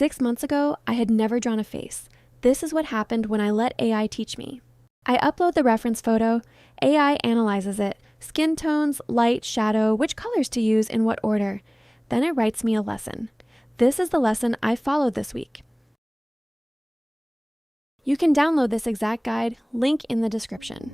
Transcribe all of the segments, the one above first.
6 months ago, I had never drawn a face. This is what happened when I let AI teach me. I upload the reference photo, AI analyzes it, skin tones, light, shadow, which colors to use in what order. Then it writes me a lesson. This is the lesson I followed this week. You can download this exact guide, link in the description.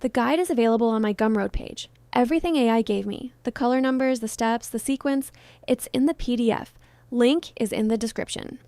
The guide is available on my Gumroad page. Everything AI gave me, the color numbers, the steps, the sequence, it's in the PDF. Link is in the description.